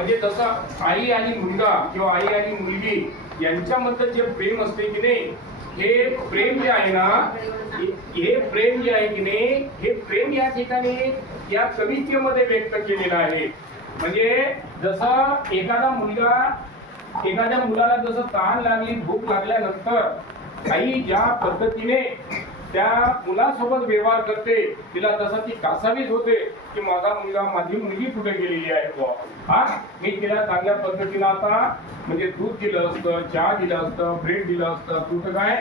म्हणजे तसं आई आणि मुलगा किंवा आई आणि मुलगी यांच्यामधलं जे प्रेम असते की नाही हे प्रेम जे आहे ना हे- प्रेम जे आहे की नाही हे प्रेम या ठिकाणी या कवितेमध्ये व्यक्त केलेलं आहे. म्हणजे जसं एखादा मुलगा एखाद्या मुलाला जसं ताण लागली भूक लागल्यानंतर आई ज्या पद्धतीने त्या मुलासोबत व्यवहार करते तिला तसं ती कासावीस होते. की माझा मुलगा माझी मुलगी कुठे गेलेली आहे बुवा. हा? मी तिला चांगल्या पद्धतीनं आता म्हणजे दूध दिलं असतं चहा दिलं असतं ब्रेड दिलं असतं तू तर काय?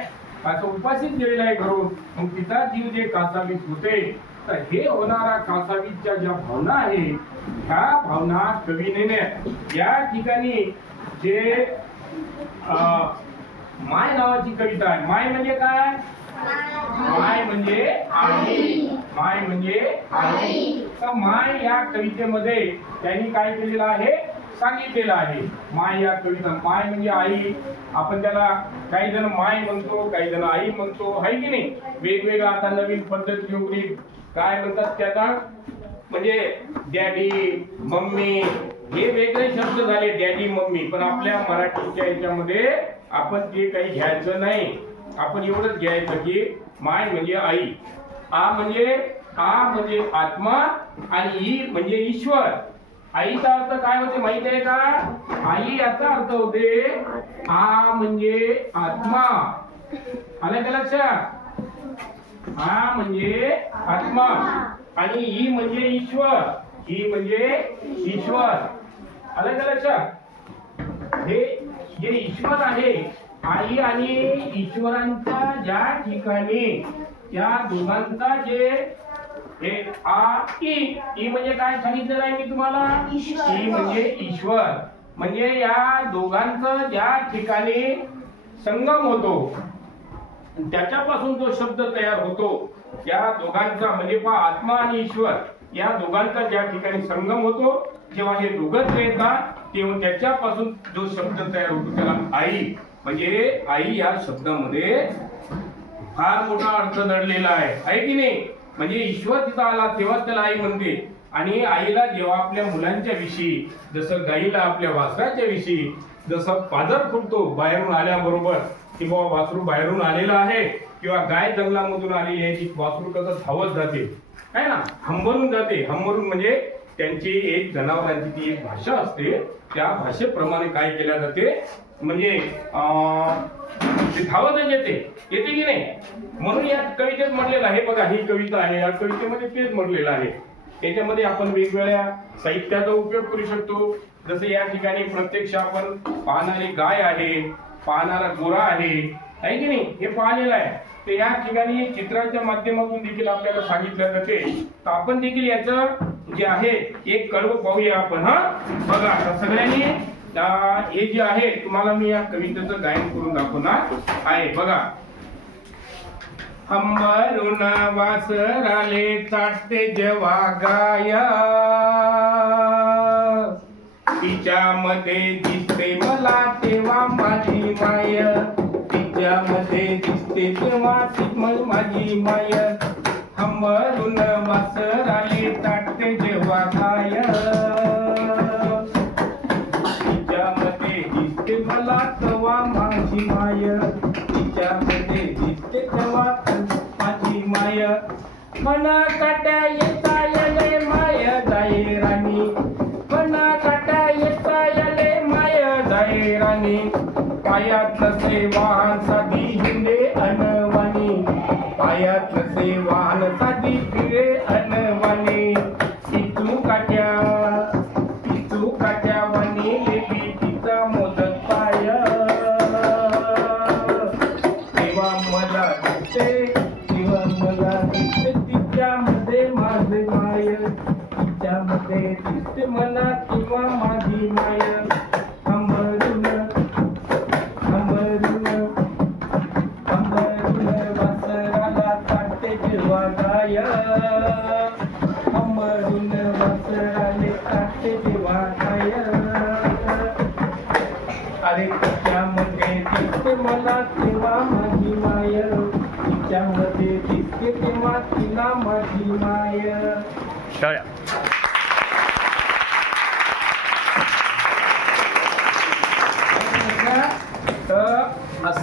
असं उपाशीच गेलेला आहे घरून. मग तिचा जीव जे कासावीस होते तर हे होणारा कासावीसच्या ज्या भावना आहे ह्या भावना कवीने या ठिकाणी जे अं, माय नावाची कविता आहे. माय म्हणजे काय? माय. म्हणजे आई. माय म्हणजे आई. तर माय या कवितेमध्ये त्यांनी काय केलेलं आहे? सांगितलेलं आहे. माय या कविता माय म्हणजे आई. आपण त्याला काही जण माय म्हणतो काही जण आई म्हणतो. आहे की नाही? वेगवेगळं आता नवीन पद्धत घेऊन काय म्हणतात त्याचा म्हणजे डॅडी मम्मी. हे वेगळे शब्द झाले डॅडी मम्मी. पण आपल्या मराठीच्या याच्यामध्ये आपण ते काही घ्यायचं नाही आपण एवढंच घ्यायचं की माय म्हणजे आई. आ म्हणजे आ म्हणजे आत्मा आणि ई म्हणजे ईश्वर. आईचा अर्थ काय होते माहीत आहे का? आई याचा अर्थ होते आ म्हणजे आत्मा. आलं का लक्षात? आ म्हणजे आत्मा आणि ही म्हणजे ईश्वर. ई म्हणजे ईश्वर. आलं का लक्षात? हे जे ईश्वर आहे आई आणि ईश्वरांच्या ज्या ठिकाणी त्या दोघांचा जे हे आ ई ई म्हणजे काय सांगितलेलं आहे मी तुम्हाला? ईश्वर. ई म्हणजे ईश्वर. म्हणजे या दोघांचं ज्या ठिकाणी संगम होतो त्याच्यापासून जो शब्द तयार होतो. त्या दोघांचा म्हणजे पहा आत्मा आणि ईश्वर. या दोघांचा ज्या ठिकाणी संगम होतो जेव्हा हे दोघंच येतात तेव्हा त्याच्यापासून जो शब्द तयार होतो त्याला आई. म्हणजे आई या शब्दामध्ये फार मोठा अर्थ दडलेला आहे. आहे की नाही? म्हणजे ईश्वर तिथं आला तेव्हाच त्याला आई म्हणते. आणि आईला जेव्हा आपल्या मुलांच्या विषयी जसं गाईला आपल्या वासराच्या विषयी जसं पादर फुटतो बाहेरून आल्याबरोबर की बाबा वासरू बाहेरून आलेलं आहे किंवा गाय जंगलामधून आलेली आहे ती वासरू कसं धावत जाते आहे ना? हंबरून जाते. हंबरून म्हणजे त्यांची एक जनावरांची ती एक भाषा असते त्या भाषेप्रमाणे काय केल्या जाते? म्हणजे अं, ते धावतच येते येते की नाही? म्हणून या कवितेत म्हटलेलं आहे बघा ही कविता आहे या कवितेमध्ये तेच म्हटलेलं आहे. याच्यामध्ये आपण वेगवेगळ्या साहित्याचा उपयोग करू शकतो. जसं या ठिकाणी प्रत्यक्ष आपण पाहणारी गाय आहे पाहणारा गोरा आहे आहे की नाही? हे पाहिलेलं आहे. तर या ठिकाणी चित्राच्या माध्यमातून देखील आपल्याला सांगितलं जाते. तर आपण देखील याचं जे आहे एक कडवं पाहूया आपण हा? बघा आता सगळ्यांनी हे जे आहे तुम्हाला मी या कवितेचं गायन करून दाखवणार आहे. बघा. अंबरुण वासराले चाटते जेव्हा गाय. तिच्यामध्ये दिसते मला तेव्हा माझी माय. तिच्यामध्ये दिसते तेव्हा माझी माय. अंबरुण वासर माझी माय तिच्यामध्ये दिसते तेव्हा माझी माय. मना काट्या येता येले माय जाई राणी. मना काट्या येता येले माय जाई राणी. पायात नसे वाहन साधी हिंडे अनवाणी. पायात नसे वाहन साधी फिरे मला तेव्हा माझी माय अंबरुण अंबरुण अंबरुण वासराला काटे जेव्हा गाय. अंबरुण वासराले काटे जेव्हा गाय. अरे तिच्यामध्ये दिसते मला तेव्हा माझी माय. तिच्यामध्ये दिसते तेव्हा तिला माझी माय. ação.